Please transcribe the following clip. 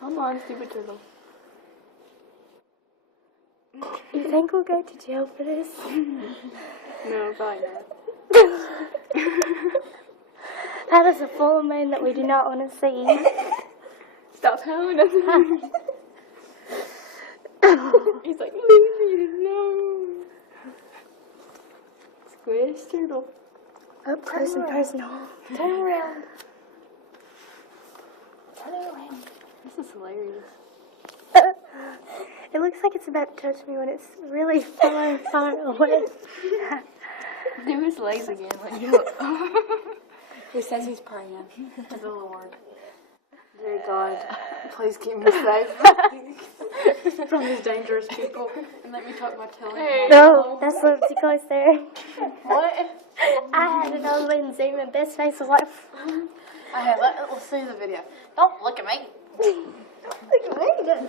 Come on, stupid turtle. You think we'll go to jail for this? No, probably not. That is a full moon that we do not want to see. Stop howling at me. He's like, leave me alone. Squish turtle. Up close and personal. Turn around. Turn around. This is hilarious. It looks like it's about to touch me when it's really far, far away. Do his legs again. Like, you know. He says he's praying to the Lord. Dear God, please keep me safe from these dangerous people. And let me tuck my tail in. Hey. No, that's a little too close there. What? I had it all the way in Zoom and Best face was like, Okay, let's see the video. Don't look at me. look at me.